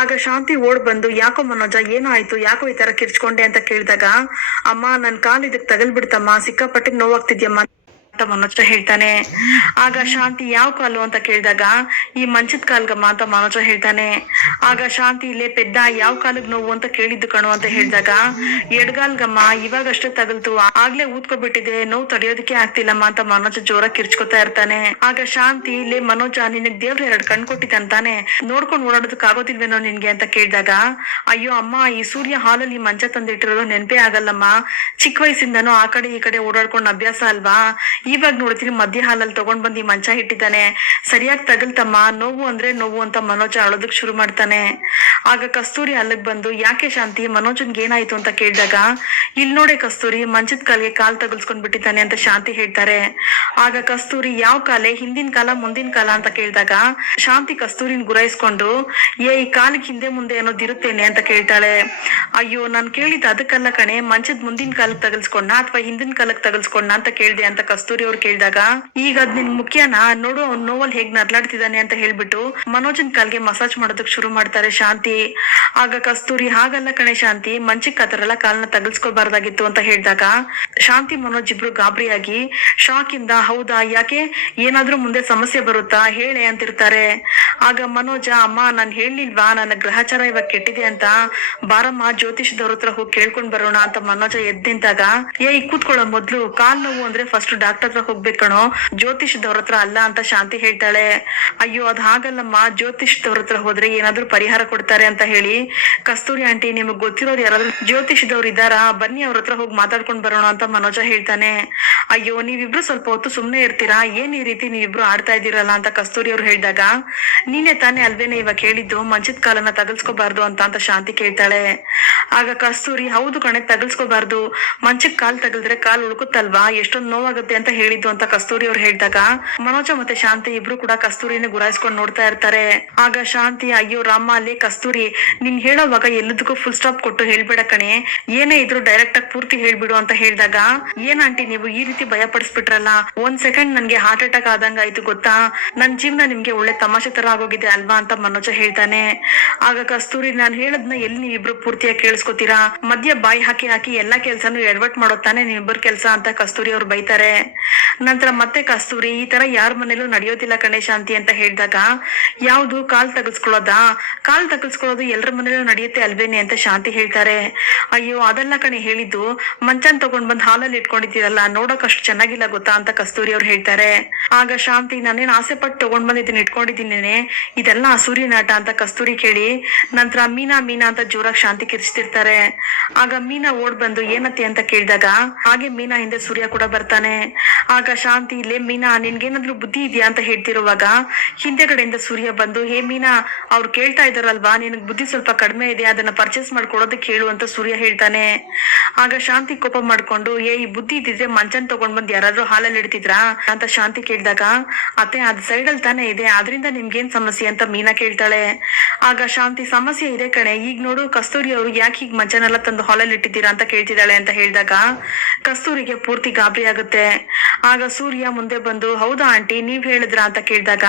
ಆಗ ಶಾಂತಿ ಓಡ್ ಬಂದು, ಯಾಕೋ ಮನೋಜ ಏನೋ ಆಯ್ತು ಯಾಕೋ ಈ ತರ ಕಿರ್ಚ್ಕೊಂಡೆ? ಅಂತ ಕೇಳಿದಾಗ, ಅಮ್ಮ, ನನ್ ಕಾಲು ಇದಕ್ ತಗಲ್ಬಿಡ್ತಮ್ಮ ಸಿಕ್ಕಾಪಟ್ಟೆ ನೋವಾಗ್ತಿದ್ಯಮ್ಮ. ಮನೋಜ ಹೇಳ್ತಾನೆ. ಆಗ ಶಾಂತಿ ಯಾವ ಕಾಲು ಅಂತ ಕೇಳಿದಾಗ, ಈ ಮಂಚದ ಕಾಲ್ಗಮ್ಮ ಅಂತ ಮನೋಜ ಹೇಳ್ತಾನೆ. ಆಗ ಶಾಂತಿ, ಇಲ್ಲೇ ಪೆದ್ದ, ಯಾವ ಕಾಲಿಗೆ ನೋವು ಅಂತ ಕೇಳಿದ್ದು ಕಣು ಅಂತ ಹೇಳಿದಾಗ ಎಡ್ಗಾಲ್ಗಮ್ಮ ಇವಾಗಷ್ಟೇ ತಗಲ್ತು. ಆಗ್ಲೇ ಊದ್ಕೊಬಿಟ್ಟಿದೆ. ನೋವು ತಡೆಯೋದಕ್ಕೆ ಆಗ್ತಿಲ್ಲಮ್ಮ ಅಂತ ಮನೋಜ ಜೋರ ಕಿರ್ಚ್ಕೊತಾ ಇರ್ತಾನೆ. ಆಗ ಶಾಂತಿ, ಇಲ್ಲೇ ಮನೋಜ, ನಿನಗ್ ದೇವ್ರ ಎರಡ್ ಕಣ್ ಕೊಟ್ಟಿದ್ದಂತಾನೆ ನೋಡ್ಕೊಂಡ್ ಓಡಾಡೋದಕ್ ಆಗೋದಿಲ್ವೇನೋ ನಿನ್ಗೆ ಅಂತ ಕೇಳಿದಾಗ, ಅಯ್ಯೋ ಅಮ್ಮ, ಈ ಸೂರ್ಯ ಹಾಲಲ್ಲಿ ಮಂಚ ತಂದಿಟ್ಟಿರೋದು ನೆನ್ಪೇ ಆಗಲ್ಲಮ್ಮ. ಚಿಕ್ಕ ವಯಸ್ಸಿಂದನೂ ಆ ಕಡೆ ಈ ಕಡೆ ಓಡಾಡ್ಕೊಂಡ್ ಅಭ್ಯಾಸ ಅಲ್ವಾ? ಇವಾಗ ನೋಡ್ತೀನಿ ಮಧ್ಯ ಹಾಲಲ್ಲಿ ತಗೊಂಡ್ ಬಂದು ಈ ಮಂಚ ಇಟ್ಟಿದ್ದಾನೆ. ಸರಿಯಾಗಿ ತಗಲ್ತಮ್ಮ ನೋವು ಅಂದ್ರೆ ನೋವು ಅಂತ ಮನೋಜ ಅಳೋದಕ್ ಶುರು ಮಾಡ್ತಾನೆ. ಆಗ ಕಸ್ತೂರಿ ಅಲ್ಲಿಗೆ ಬಂದು, ಯಾಕೆ ಶಾಂತಿ, ಮನೋಜನ್ಗೆ ಏನಾಯ್ತು ಅಂತ ಕೇಳಿದಾಗ ಇಲ್ಲಿ ನೋಡೆ ಕಸ್ತೂರಿ, ಮಂಚದ ಕಾಲಿಗೆ ಕಾಲ್ ತಗಲ್ಸ್ಕೊಂಡ್ ಬಿಟ್ಟಿದ್ದಾನೆ ಅಂತ ಶಾಂತಿ ಹೇಳ್ತಾರೆ. ಆಗ ಕಸ್ತೂರಿ, ಯಾವ ಕಾಲೆ, ಹಿಂದಿನ ಕಾಲ, ಮುಂದಿನ ಕಾಲ ಅಂತ ಕೇಳಿದಾಗ, ಶಾಂತಿ ಕಸ್ತೂರಿನ ಗುರಾಯಿಸ್ಕೊಂಡು, ಏ, ಈ ಕಾಲಕ್ಕೆ ಹಿಂದೆ ಮುಂದೆ ಅನ್ನೋದು ಇರುತ್ತೇನೆ ಅಂತ ಕೇಳ್ತಾಳೆ. ಅಯ್ಯೋ, ನಾನು ಕೇಳಿದ ಅದಕ್ಕಲ್ಲ ಕಣೆ, ಮಂಚದ ಮುಂದಿನ ಕಾಲಕ್ಕೆ ತಗಲ್ಸ್ಕೊಂಡ ಅಥವಾ ಹಿಂದಿನ ಕಾಲಕ್ಕೆ ತಗಲ್ಸ್ಕೊಂಡ ಅಂತ ಕೇಳಿದೆ ಅಂತ ಕಸ್ತೂರಿ ಅವ್ರು ಕೇಳಿದಾಗ, ಈಗ ಅದ್ ನಿನ್ ಮುಖ್ಯನಾ? ನೋಡು, ಅವ್ನ ನೋವಲ್ ಹೇಗ್ ನರ್ಲಾಡ್ತಿದ್ದಾನೆ ಅಂತ ಹೇಳ್ಬಿಟ್ಟು ಮನೋಜನ್ ಕಾಲ್ಗೆ ಮಸಾಜ್ ಮಾಡೋದಕ್ ಶುರು ಮಾಡ್ತಾರೆ ಶಾಂತಿ. ಆಗ ಕಸ್ತೂರಿ, ಹಾಗಲ್ಲ ಕಣೆ ಶಾಂತಿ ಮಂಚಕ್ ಆತರಲ್ಲ ಕಾಲ್ನ ತಗಲ್ಸ್ಕೋಬಾರ್ದಾಗಿತ್ತು ಅಂತ ಹೇಳಿದಾಗ, ಶಾಂತಿ, ಮನೋಜ್ ಇಬ್ರು ಗಾಬರಿಯಾಗಿ, ಶಾಕ್ ಇಂದ, ಹೌದಾ? ಯಾಕೆ? ಏನಾದ್ರೂ ಮುಂದೆ ಸಮಸ್ಯೆ ಬರುತ್ತಾ? ಹೇಳೆ ಅಂತಿರ್ತಾರೆ. ಆಗ ಮನೋಜ, ಅಮ್ಮ, ನಾನ್ ಹೇಳಿಲ್ವಾ ನನ್ನ ಗ್ರಹಚಾರ ಇವಾಗ ಕೆಟ್ಟಿದೆ ಅಂತ ಬಾರಮ್ಮ ಜ್ಯೋತಿಷದವ್ರ ಹತ್ರ ಹೋಗಿ ಕೇಳ್ಕೊಂಡ್ ಬರೋಣ ಅಂತ ಮನೋಜ ಎದ್ ನಿಂತಾಗ ಏ ಕೂತ್ಕೊಳ್ಳೋ ಮೊದ್ಲು, ಕಾಲ್ ನೋವು ಅಂದ್ರೆ ಫಸ್ಟ್ ಡಾಕ್ಟರ್ ಹತ್ರ ಹೋಗ್ಬೇಕು ಕಣೋ. ಜ್ಯೋತಿಷದವ್ರ ಹತ್ರ ಅಲ್ಲ ಅಂತ ಶಾಂತಿ ಹೇಳ್ತಾಳೆ. ಅಯ್ಯೋ, ಅದ್ ಹಾಗಲ್ಲಮ್ಮ. ಜ್ಯೋತಿಷದವ್ರ ಹತ್ರ ಹೋದ್ರೆ ಏನಾದ್ರೂ ಪರಿಹಾರ ಕೊಡ್ತಾರೆ ಅಂತ ಹೇಳಿ ಕಸ್ತೂರಿ ಆಂಟಿ ನಿಮಗ್ ಗೊತ್ತಿರೋರು ಯಾರಾದ್ರೂ ಜ್ಯೋತಿಷದವ್ರು ಇದ್ದಾರಾ? ಬನ್ನಿ ಅವ್ರ ಹತ್ರ ಹೋಗಿ ಮಾತಾಡ್ಕೊಂಡ್ ಬರೋಣ ಅಂತ ಮನೋಜ ಹೇಳ್ತಾನೆ. ಅಯ್ಯೋ, ನೀವಿಬ್ರು ಸ್ವಲ್ಪ ಹೊತ್ತು ಸುಮ್ನೆ ಇರ್ತೀರಾ? ಏನ್ ಈ ರೀತಿ ನೀವಿಬ್ರು ಆಡ್ತಾ ಇದ್ದೀರಲ್ಲ ಅಂತ ಕಸ್ತೂರಿ ಅವ್ರು ಹೇಳಿದಾಗ, ನೀನೆ ತಾನೇ ಅಲ್ವೇನೆ ಇವಾಗ ಕೇಳಿದ್ದು ಮಂಚದ ಕಾಲನ್ನ ತಗಲ್ಸ್ಕೋಬಾರ್ದು ಅಂತ ಅಂತ ಶಾಂತಿ ಕೇಳ್ತಾಳೆ. ಆಗ ಕಸ್ತೂರಿ, ಹೌದು ಕಣೆ, ತಗಲ್ಸ್ಕೋಬಾರ್ದು. ಮಂಚಕ್ ಕಾಲ್ ತಗಲ್ದ್ರೆ ಕಾಲ್ ಉಳ್ಕುತ್ತಲ್ವಾ? ಎಷ್ಟೊಂದ್ ನೋವಾಗುತ್ತೆ ಅಂತ ಹೇಳಿದ್ದು ಅಂತ ಕಸ್ತೂರಿ ಅವ್ರು ಹೇಳಿದಾಗ, ಮನೋಜ ಮತ್ತೆ ಶಾಂತಿ ಇಬ್ರು ಕೂಡ ಕಸ್ತೂರಿನ ಗುರಾಯಿಸ್ಕೊಂಡು ನೋಡ್ತಾ ಇರ್ತಾರೆ. ಆಗ ಶಾಂತಿ, ಅಯ್ಯೋ ರಾಮ, ಅಲ್ಲಿ ಕಸ್ತೂರಿ ನೀನ್ ಹೇಳೋವಾಗ ಎಲ್ಲದಕ್ಕೂ ಫುಲ್ ಸ್ಟಾಪ್ ಕೊಟ್ಟು ಹೇಳ್ಬೇಡ ಕಣೆ. ಏನೇ ಇದ್ರು ಡೈರೆಕ್ಟ್ ಆಗಿ ಪೂರ್ತಿ ಹೇಳ್ಬಿಡು ಅಂತ ಹೇಳಿದಾಗ, ಏನ್ ಆಂಟಿ ನೀವು ಈ ರೀತಿ ಭಯ ಪಡಿಸ್ಬಿಟ್ರಲ್ಲ ಒಂದ್ ಸೆಕೆಂಡ್ ನನ್ಗೆ ಹಾರ್ಟ್ ಅಟ್ಯಾಕ್ ಆದಂಗ ಆಯ್ತು ಗೊತ್ತಾ? ನನ್ ಜೀವನ ನಿಮ್ಗೆ ಒಳ್ಳೆ ತಮಾಷೆ ತರ ಆಗೋಗಿದೆ ಅಲ್ವಾ ಅಂತ ಮನೋಜ ಹೇಳ್ತಾನೆ. ಆಗ ಕಸ್ತೂರಿ, ನಾನ್ ಹೇಳದ್ನ ಎಲ್ಲಿ ನೀವಿಬ್ರು ಪೂರ್ತಿಯಾಗಿ ಕೇಳಿಸ್ಕೊತೀರಾ? ಮಧ್ಯ ಬಾಯಿ ಹಾಕಿ ಹಾಕಿ ಎಲ್ಲಾ ಕೆಲ್ಸನೂ ಎಡ್ವರ್ಟ್ ಮಾಡೋ ತಾನೇ ನೀವಿಬ್ಬರ ಕೆಲ್ಸ ಅಂತ ಕಸ್ತೂರಿ ಅವ್ರು ಬೈತಾರೆ. ನಂತರ ಮತ್ತೆ ಕಸ್ತೂರಿ, ಈ ತರ ಯಾರ ಮನೇಲೂ ನಡೆಯೋದಿಲ್ಲ ಕಣೆ ಶಾಂತಿ ಅಂತ ಹೇಳಿದಾಗ, ಯಾವ್ದು ಕಾಲ್ ತಗಲ್ಸ್ಕೊಳ್ಳೋದಾ ಕಾಲ್ ತಗಲ್ಸ್ಕೊಳ್ಳೋದು ಎಲ್ರ ಮನೇಲೂ ನಡೆಯುತ್ತೆ ಅಲ್ವೇನೆ ಅಂತ ಶಾಂತಿ ಹೇಳ್ತಾರೆ. ಅಯ್ಯೋ ಅದೆಲ್ಲ ಕಣೆ ಹೇಳಿದ್ದು, ಮಂಚನ್ ತಗೊಂಡ್ ಬಂದ್ ಹಾಲಲ್ಲಿ ಇಟ್ಕೊಂಡಿದ್ದೀರಲ್ಲ, ನೋಡಕ್ ಅಷ್ಟು ಚೆನ್ನಾಗಿಲ್ಲ ಗೊತ್ತಾ ಅಂತ ಕಸ್ತೂರಿ ಅವ್ರು ಹೇಳ್ತಾರೆ. ಆಗ ಶಾಂತಿ, ನಾನೇನ್ ಆಸೆ ಪಟ್ಟು ತಗೊಂಡ್ ಬಂದ್ ಇದನ್ನ ಇಟ್ಕೊಂಡಿದ್ದೀನಿ ಇದೆಲ್ಲ ಅಸೂರಿ ನಾಟ ಅಂತ ಕಸ್ತೂರಿ ಕೇಳಿ, ನಂತರ ಮೀನಾ ಮೀನಾ ಅಂತ ಜೋರಾಗಿ ಶಾಂತಿ ಕಿರಿಸ್ತಿರ್ತಾರೆ ಆಗ ಮೀನಾ ಓಡ್ ಬಂದು, ಏನತ್ತೆ ಅಂತ ಕೇಳಿದಾಗ, ಹಾಗೆ ಮೀನಾ ಹಿಂದೆ ಸೂರ್ಯ ಕೂಡ ಬರ್ತಾನೆ. ಆಗ ಶಾಂತಿ ಇಲ್ಲೇ ಮೀನಾ, ನಿನ್ಗೇನಾದ್ರೂ ಬುದ್ಧಿ ಇದೆಯಾ ಅಂತ ಹೇಳ್ತಿರುವಾಗ ಹಿಂದೆಗಡೆಯಿಂದ ಸೂರ್ಯ ಬಂದು, ಹೇ ಮೀನಾ, ಅವ್ರು ಕೇಳ್ತಾ ಇದಾರಲ್ವಾ ನಿನಗ್ ಬುದ್ಧಿ ಸ್ವಲ್ಪ ಕಡಿಮೆ ಇದೆ, ಅದನ್ನ ಪರ್ಚೇಸ್ ಮಾಡ್ಕೊಡೋದಕ್ಕೆ ಹೇಳು ಅಂತ ಸೂರ್ಯ ಹೇಳ್ತಾನೆ. ಆಗ ಶಾಂತಿ ಕೋಪ ಮಾಡ್ಕೊಂಡು ಏ ಈ ಬುದ್ಧಿ ಇದ್ದಿದ್ರೆ ಮಂಚನ್ ತಗೊಂಡ್ ಬಂದ್ ಯಾರಾದ್ರೂ ಹಾಲಲ್ಲಿ ಇಡ್ತಿದ್ರಾ? ಅಂತ ಶಾಂತಿ ಕೇಳಿದಾಗ, ಅತ್ತೆ, ಅದ್ ಸೈಡ್ ಅಲ್ಲಿ ತಾನೇ ಇದೆ, ಆದ್ರಿಂದ ನಿಮ್ಗೇನ್ ಸಮಸ್ಯೆ? ಅಂತ ಮೀನಾ ಕೇಳ್ತಾಳೆ. ಆಗ ಶಾಂತಿ ಸಮಸ್ಯೆ ಇದೆ ಕಣೆ. ಈಗ ನೋಡು, ಕಸ್ತೂರಿ ಅವರು ಯಾಕೆ ಈಗ ಮಜ್ಜನೆಲ್ಲ ತಂದು ಹಾಲಲ್ಲಿ ಇಟ್ಟಿದ್ದೀರಾ ಅಂತ ಕೇಳ್ತಿದ್ದಾಳೆ ಅಂತ ಹೇಳಿದಾಗ, ಕಸ್ತೂರಿಗೆ ಪೂರ್ತಿ ಗಾಬರಿ ಆಗುತ್ತೆ. ಆಗ ಸೂರ್ಯ ಮುಂದೆ ಬಂದು, ಹೌದಾ ಆಂಟಿ, ನೀವ್ ಹೇಳಿದ್ರಾ? ಅಂತ ಕೇಳಿದಾಗ,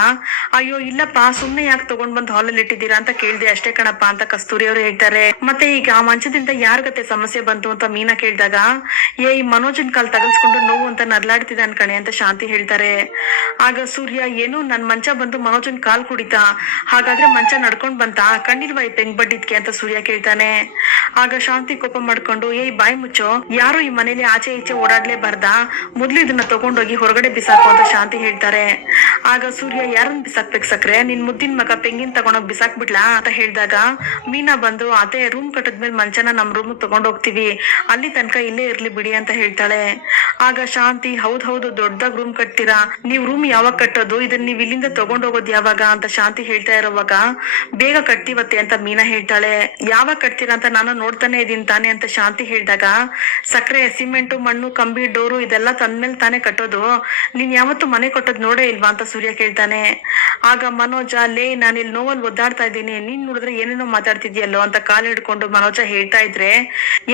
ಅಯ್ಯೋ, ಇಲ್ಲಪ್ಪ, ಸುಮ್ನೆ ಯಾಕೆ ತಗೊಂಡ್ ಬಂದು ಹಾಲಲ್ಲಿ ಇಟ್ಟಿದ್ದೀರಾ ಅಂತ ಕೇಳ್ದೆ ಅಷ್ಟೇ ಕಣಪ್ಪ, ಅಂತ ಕಸ್ತೂರಿ ಅವರು ಹೇಳ್ತಾರೆ. ಮತ್ತೆ ಈಗ ಆ ಮಂಚದಿಂದ ಯಾರಿಗತ್ತೆ ಸಮಸ್ಯೆ ಬಂತು ಅಂತ ಮೀನಾ ಕೇಳಿದಾಗ, ಏ, ಈ ಮನೋಜನ್ ಕಾಲ್ ತಗಲ್ಸ್ಕೊಂಡು ನೋವು ಅಂತ ನರ್ಲಾಡ್ತಿದ್ದಾನ್ ಕಣೆ, ಅಂತ ಶಾಂತಿ ಹೇಳ್ತಾರೆ. ಆಗ ಸೂರ್ಯ, ಏನು, ನನ್ ಮಂಚ ಬಂದು ಮನೋಜನ್ ಕಾಲ್ ಕುಡಿತಾ? ಹಾಗಾದ್ರೆ ಮಂಚ ನಡ್ಕೊಂಡ್ ಬಂತ ಕಣ್ಣಿಲ್ವಾ ಈ ಪೆಂಗ್ ಬಡ್ಡಿದ್ಕೆ ಅಂತ ಸೂರ್ಯ ಕೇಳ್ತಾನೆ. ಆಗ ಶಾಂತಿ ಕೋಪ ಮಾಡ್ಕೊಂಡು, ಏಯ್, ಬಾಯ್ ಮುಚ್ಚೋ, ಯಾರು ಈ ಮನೇಲಿ ಆಚೆ ಈಚೆ ಓಡಾಡ್ಲೇಬಾರ್ದಾ? ಮೊದ್ಲು ಇದನ್ನ ತಗೊಂಡೋಗಿ ಹೊರಗಡೆ ಬಿಸಾಕು ಅಂತ ಶಾಂತಿ ಹೇಳ್ತಾರೆ. ಆಗ ಸೂರ್ಯ, ಯಾರನ್ನ ಬಿಸಾಕ್ಬೇಕು ಸಕ್ರೆ? ನಿನ್ ಮುದ್ದಿನ ಮಗ ಪೆಂಗಿನ್ ತಗೊಂಡೋಗ್ ಬಿಸಾಕ್ಬಿಡ್ಲಾ ಅಂತ ಹೇಳಿದಾಗ, ಮೀನಾ ಬಂದು ಅದೇ ರೂಮ್ ಕಟ್ಟದ್ಮೇಲೆ ಮಂಚನ ನಮ್ ರೂಮ್ ಹೋಗ್ತೀವಿ. ಅಲ್ಲಿ ತನಕ ಇಲ್ಲೇ ಇರ್ಲಿ ಬಿಡಿ, ಅಂತ ಹೇಳ್ತಾಳೆ. ಆಗ ಶಾಂತಿ, ಹೌದ್, ಹೌದು ದೊಡ್ಡದಾಗ ರೂಮ್ ಕಟ್ತೀರಾ? ನೀವ್ ರೂಮ್ ಯಾವಾಗ ಕಟ್ಟೋದು? ಇದನ್ನ ನೀವ್ ಇಲ್ಲಿಂದ ತಗೊಂಡೋಗೋದ್ ಯಾವಾಗ? ಅಂತ ಶಾಂತಿ ಹೇಳ್ತಾ ಇರೋವಾಗ ಬೇಗ ಕಟ್ತೀವತ್ತೆ ಅಂತ ಮೀನಾ ಹೇಳ್ತಾಳೆ. ಯಾವಾಗ ಕಟ್ತೀರಾ ಅಂತ ನಾನು ನೋಡ್ತಾನೆ ಇದೀನಿ ತಾನೆ ಅಂತ ಶಾಂತಿ ಹೇಳಿದಾಗ, ಸಕ್ಕರೆ, ಸಿಮೆಂಟು, ಮಣ್ಣು, ಕಂಬಿ, ಡೋರು ಇದೆಲ್ಲ ತಂದ್ಮೇಲೆ ತಾನೇ ಕಟ್ಟೋದು. ನೀನ್ ಯಾವತ್ತು ಮನೆ ಕಟ್ಟೋದು ನೋಡೇ ಇಲ್ವಾ ಅಂತ ಸೂರ್ಯ ಕೇಳ್ತಾನೆ. ಆಗ ಮನೋಜ, ಲೇ, ನಾನು ಇಲ್ಲಿ ನೋವಲ್ಲಿ ಒದ್ದಾಡ್ತಾ ಇದ್ದೀನಿ. ನೀನ್ ನೋಡಿದ್ರೆ ಏನೇನೋ ಮಾತಾಡ್ತಿದ್ಯಲ್ಲೋ ಅಂತ ಕಾಲ್ ಹಿಡ್ಕೊಂಡು ಮನೋಜ ಹೇಳ್ತಾ ಇದ್ರೆ,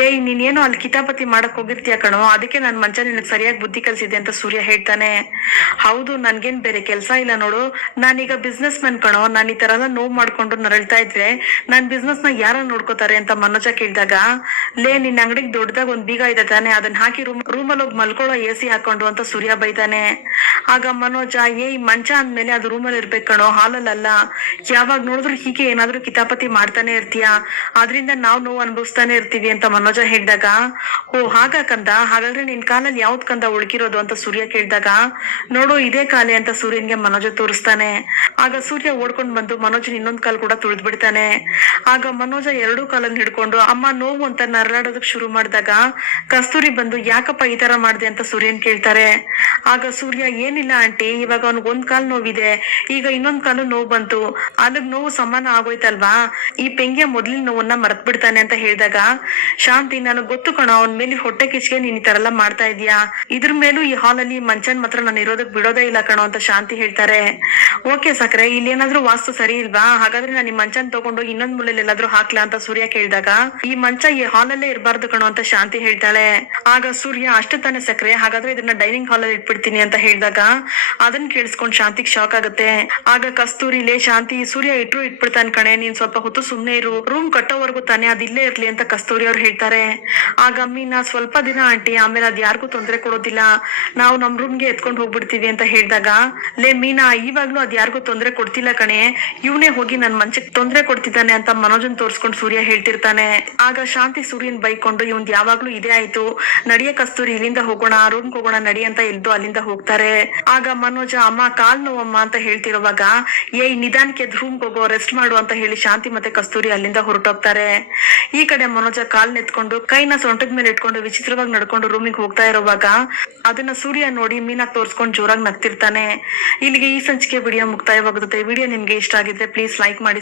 ಏಯ್ ನೀನೇನೋ ಅಲ್ಲಿ ಕಿತಾಪತಿ ಮಾಡಕ್ ಹೋಗಿರ್ತೀಯ ಕಣೋ, ಅದಕ್ಕೆ ನನ್ ಮಂಚ ನಿನಗ್ ಸರಿಯಾಗಿ ಬುದ್ಧಿ ಕಲ್ಸಿದೆ ಅಂತ ಸೂರ್ಯ ಹೇಳ್ತಾನೆ. ಹೌದು, ನನ್ಗೇನ್ ಬೇರೆ ಕೆಲ್ಸ ಇಲ್ಲ ನೋಡು. ನಾನೀಗ ಬಿಸ್ನೆಸ್ ಮ್ಯಾನ್ ಕಣೋ, ನಾನು ಈ ತರ ನೋವು ಮಾಡ್ಕೊಂಡು ನರಳ್ತಾ ಇದ್ರೆ ನನ್ ಬಿಸ್ನೆಸ್ನ ಯಾರ ನೋಡ್ಕೋತಾರೆ ಅಂತ ಮನೋಜ ಕೇಳಿದಾಗ, ಲೇ ನಿನ್ ಅಂಗಡಿಗೆ ದೊಡ್ಡದಾಗ ಒಂದ್ ಬೀಗ ಇದೆ ತಾನೆ ಅದನ್ನ ಹಾಕಿ ರೂಮ್ ರೂಮಲ್ಲಿ ಹೋಗಿ ಮಲ್ಕೊಳ್ಳೋ ಎ ಸಿ ಹಾಕೊಂಡು ಅಂತ ಸೂರ್ಯ ಬೈತಾನೆ ಆಗ ಮನೋಜ, ಏ ಮಂಚ ಅಂದ್ಮೇಲೆ ಅದು ರೂಮಲ್ಲಿ ಇರ್ಬೇಕು ಕಣೋ ಹಾಲಲ್ಲ ಯಾವಾಗ ನೋಡಿದ್ರು ಹೀಗೆ ಏನಾದ್ರೂ ಕಿತಾಪತಿ ಮಾಡ್ತಾನೆ ಇರ್ತೀಯ? ಅದರಿಂದ ನಾವ್ ನೋವು ಅನುಭವಿಸ್ತಾನೆ ಇರ್ತೀವಿ, ಅಂತ ಮನೋಜ ಹೇಳಿದಾಗ, ಓ, ಹಾಗ ಕಂದ? ಹಾಗಾದ್ರೆ ನಿನ್ ಕಾಲಲ್ಲಿ ಯಾವ್ದ್ ಕಂದ ಉಳ್ಕಿರೋದು? ಅಂತ ಸೂರ್ಯ ಕೇಳಿದಾಗ, ನೋಡು, ಇದೇ ಕಾಲೇ, ಅಂತ ಸೂರ್ಯನ್ಗೆ ಮನೋಜ ತೋರಿಸ್ತಾನೆ. ಆಗ ಸೂರ್ಯ ಓಡ್ಕೊಂಡ್ ಬಂದು ಮನೋಜನ್ ಇನ್ನೊಂದ್ ಕಾಲ್ ಕೂಡ ತುಳಿದ್ ಬಿಡ್ತಾನೆ ಆಗ ಮನೋಜ ಎರಡೂ ಕಾಲನ್ನು ಹಿಡ್ಕೊಂಡು, ಅಮ್ಮ, ನೋವು ಅಂತ ನರಳಾಡೋದಕ್ ಶುರು ಮಾಡಿದಾಗ ಕಸ್ತೂರಿ ಬಂದು, ಯಾಕಪ್ಪ ಈ ತರ ಮಾಡ್ದೆ? ಅಂತ ಸೂರ್ಯನ್ ಕೇಳ್ತಾರೆ. ಆಗ ಸೂರ್ಯ, ಏನಿಲ್ಲ ಆಂಟಿ, ಇವಾಗ ಅವ್ನಿಗೆ ಒಂದ್ ಕಾಲ್ ನೋವಿದೆ. ಈಗ ಇನ್ನೊಂದ್ ಕಾಲು ನೋವು ಬಂತು. ಅಲ್ಲಿಗ್ ನೋವು ಸಮಾನ ಆಗೋಯ್ತಲ್ವಾ? ಈ ಪೆಂಗೆ ಮೊದ್ಲಿನ ನೋವನ್ನ ಮರತ್ ಬಿಡ್ತಾನೆ ಅಂತ ಹೇಳಿದಾಗ, ಶಾಂತಿ ನಾನು ಗೊತ್ತು ಕಣ, ಅವನ್ ಮೇಲೆ ಹೊಟ್ಟೆ ಕಿಚ್ಗೆ ನೀನ್ ಈ ತರ ಎಲ್ಲ ಮಾಡ್ತಾ ಇದೀಯಾ? ಇದ್ರ ಮೇಲೂ ಈ ಹಾಲಲ್ಲಿ ಮಂಚನ್ ಮಾತ್ರ ನಾನು ಇರೋದಕ್ ಬಿಡೋದೇ ಇಲ್ಲ ಕಣೋ, ಅಂತ ಶಾಂತಿ ಹೇಳ್ತಾರೆ. ಓಕೆ ಸಕ್ರೆ ಇಲ್ಲಿ ಏನಾದ್ರೂ ವಾಸ್ತು ಸರಿ ಇಲ್ವಾ? ಹಾಗಾದ್ರೆ ಈ ಮಂಚನ್ ತಗೊಂಡೋಗಿ ಇನ್ನೊಂದ್ ಮೂಲೆಯಲ್ಲಿ ಎಲ್ಲಾದ್ರೂ ಹಾಕ್ಲಾ ಅಂತ ಸೂರ್ಯ ಕೇಳಿದಾಗ, ಈ ಮಂಚ ಈ ಹಾಲಲ್ಲೇ ಇರಬಾರ್ದು ಕಣೋ ಅಂತ ಶಾಂತಿ ಹೇಳ್ತಾಳೆ. ಆಗ ಸೂರ್ಯ ಅಷ್ಟು ತಾನೇ ಸಕ್ರೆ ಹಾಗಾದ್ರೆ ಇದನ್ನ ಡೈನಿಂಗ್ ಹಾಲ್ ಅಲ್ಲಿ ಇಟ್ಬಿಡ್ತೀನಿ ಅಂತ ಹೇಳಿದಾಗ ಅದನ್ನ ಕೇಳಿಸ್ಕೊಂಡ್ ಶಾಂತಿಗ್ ಶಾಕ್ ಆಗುತ್ತೆ. ಆಗ ಕಸ್ತೂರಿ, ಲೇ ಶಾಂತಿ, ಸೂರ್ಯ ಇಟ್ರು ಇಟ್ಬಿಡ್ತಾನೆ ಕಣೆ, ನೀನ್ ಸ್ವಲ್ಪ ಹೊತ್ತು ಸುಮ್ನೆ ಇರು, ರೂಮ್ ಕಟ್ಟೋವರೆಗೂ ತಾನೇ ಅದಿಲ್ಲೇ ಇರ್ಲಿ ಅಂತ ಕಸ್ತೂರಿ ಅವ್ರು ಹೇಳ್ತಾರೆ. ಆಗ ಮೀನಾ, ಸ್ವಲ್ಪ ದಿನ ಆಂಟಿ, ಆಮೇಲೆ ಅದ್ ಯಾರಿಗೂ ತೊಂದರೆ ಕೊಡೋದಿಲ್ಲ, ನಾವು ನಮ್ ರೂಮ್ಗೆ ಎತ್ಕೊಂಡು ಹೋಗ್ಬಿಡ್ತೀವಿ ಅಂತ ಹೇಳಿದಾಗ, ಲೇ ಮೀನಾ ಇವಾಗ್ಲೂ ಅದ್ ಯಾರಿಗೂ ತೊಂದರೆ ಕೊಡ್ತಿಲ್ಲ ಕಣೆ, ಇವನೇ ಹೋಗಿ ನನ್ ಮಂಚಕ್ ತೊಂದರೆ ಕೊಡ್ತಿದ್ದಾನೆ ಅಂತ ಮನೋಜನ್ ತೋರ್ಸ್ಕೊಂಡು ಸೂರ್ಯ ಹೇಳ್ತಿರ್ತಾನೆ. ಆಗ ಶಾಂತಿ ಸೂರ್ಯನ್ ಬೈಕೊಂಡು ಇವನ್ ಯಾವಾಗ್ಲೂ ಇದೇ ಆಯ್ತು. ನಡಿಯ ಕಸ್ತೂರಿ ಇಲ್ಲಿಂದ ಹೋಗೋಣ ರೂಮ್ಗೆ ಹೋಗೋಣ, ನಡಿ ಅಂತ ಎಲ್ದು ಅಲ್ಲಿಂದ ಹೋಗ್ತಾರೆ. ಆಗ ಮನೋಜ, ಅಮ್ಮ, ಕಾಲ್ ನೋವಮ್ಮ ಅಂತ ಹೇಳ್ತಿರುವಾಗ ಏ ನಿಧಾನಕ್ಕೆ ರೂಮ್ ಹೋಗೋ ರೆಸ್ಟ್ ಮಾಡು ಅಂತ ಹೇಳಿ ಶಾಂತಿ ಮತ್ತೆ ಕಸ್ತೂರಿ ಅಲ್ಲಿಂದ ಹೊರಟೋಗ್ತಾರೆ. ಈ ಕಡೆ ಮನೋಜ ಕಾಲ್ ನೆತ್ಕೊಂಡು, ಕೈನ ಸೊಂಟದ ಮೇಲೆ ಇಟ್ಕೊಂಡು, ವಿಚಿತ್ರವಾಗಿ ನಡ್ಕೊಂಡು ರೂಮಿಗೆ ಹೋಗ್ತಾ ಇರುವಾಗ, ಅದನ್ನ ಸೂರ್ಯ ನೋಡಿ ಮೀನಾ ತೋರ್ಸ್ಕೊಂಡು ಜೋರಾಗಿ ನಗ್ತಿರ್ತಾನೆ. ಇಲ್ಲಿಗೆ ಈ ಸಂಚಿಕೆ ವಿಡಿಯೋ ಮುಕ್ತಾಯವಾಗುತ್ತೆ. ವಿಡಿಯೋ ನಿಮ್ಗೆ ಇಷ್ಟ ಆಗಿದ್ರೆ ಪ್ಲೀಸ್ ಲೈಕ್ ಮಾಡಿ